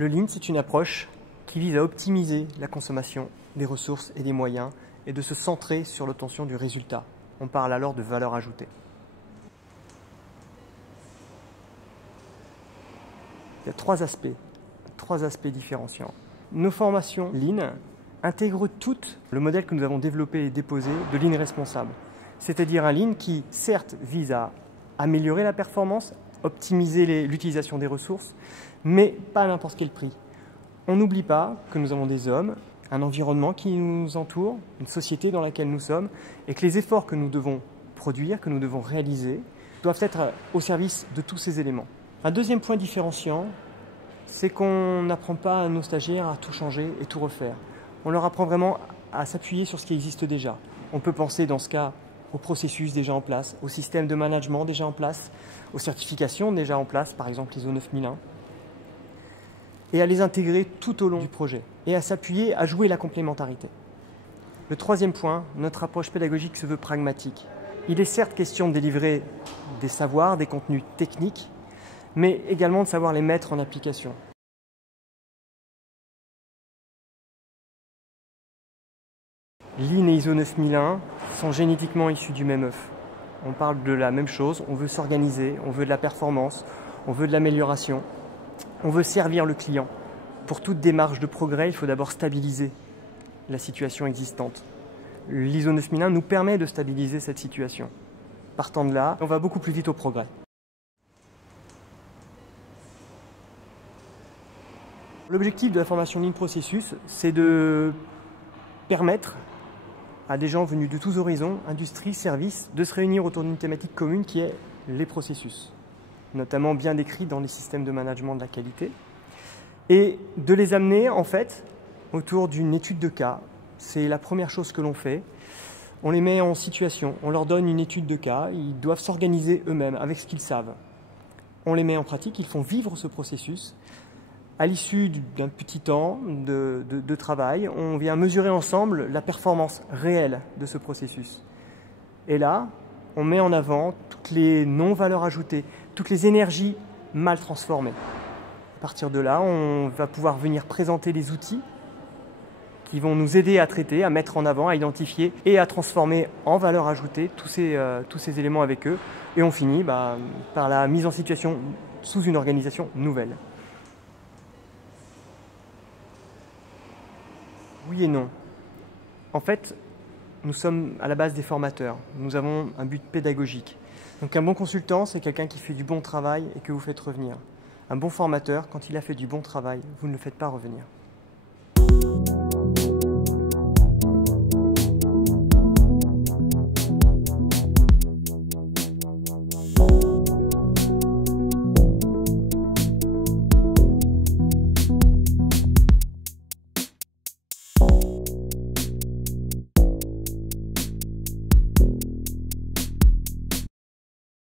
Le Lean, c'est une approche qui vise à optimiser la consommation des ressources et des moyens et de se centrer sur l'obtention du résultat. On parle alors de valeur ajoutée. Il y a trois aspects différenciants. Nos formations Lean intègrent toutes le modèle que nous avons développé et déposé de Lean responsable. C'est-à-dire un Lean qui, certes, vise à améliorer la performance, optimiser l'utilisation des ressources, mais pas à n'importe quel prix. On n'oublie pas que nous avons des hommes, un environnement qui nous entoure, une société dans laquelle nous sommes, et que les efforts que nous devons produire, que nous devons réaliser, doivent être au service de tous ces éléments. Un deuxième point différenciant, c'est qu'on n'apprend pas à nos stagiaires à tout changer et tout refaire. On leur apprend vraiment à s'appuyer sur ce qui existe déjà. On peut penser dans ce cas aux processus déjà en place, aux systèmes de management déjà en place, aux certifications déjà en place, par exemple l'ISO 9001, et à les intégrer tout au long du projet, et à s'appuyer, à jouer la complémentarité. Le troisième point, notre approche pédagogique se veut pragmatique. Il est certes question de délivrer des savoirs, des contenus techniques, mais également de savoir les mettre en application. Lean et ISO 9001 sont génétiquement issus du même œuf. On parle de la même chose, on veut s'organiser, on veut de la performance, on veut de l'amélioration, on veut servir le client. Pour toute démarche de progrès, il faut d'abord stabiliser la situation existante. L'ISO 9001 nous permet de stabiliser cette situation. Partant de là, on va beaucoup plus vite au progrès. L'objectif de la formation Lean Processus, c'est de permettre à des gens venus de tous horizons, industries, services, de se réunir autour d'une thématique commune qui est les processus, notamment bien décrits dans les systèmes de management de la qualité, et de les amener en fait autour d'une étude de cas. C'est la première chose que l'on fait. On les met en situation, on leur donne une étude de cas, ils doivent s'organiser eux-mêmes avec ce qu'ils savent. On les met en pratique, ils font vivre ce processus. À l'issue d'un petit temps de travail, on vient mesurer ensemble la performance réelle de ce processus. Et là, on met en avant toutes les non-valeurs ajoutées, toutes les énergies mal transformées. À partir de là, on va pouvoir venir présenter des outils qui vont nous aider à traiter, à mettre en avant, à identifier et à transformer en valeur ajoutée tous ces éléments avec eux. Et on finit par la mise en situation sous une organisation nouvelle. Oui et non. En fait, nous sommes à la base des formateurs. Nous avons un but pédagogique. Donc un bon consultant, c'est quelqu'un qui fait du bon travail et que vous faites revenir. Un bon formateur, quand il a fait du bon travail, vous ne le faites pas revenir.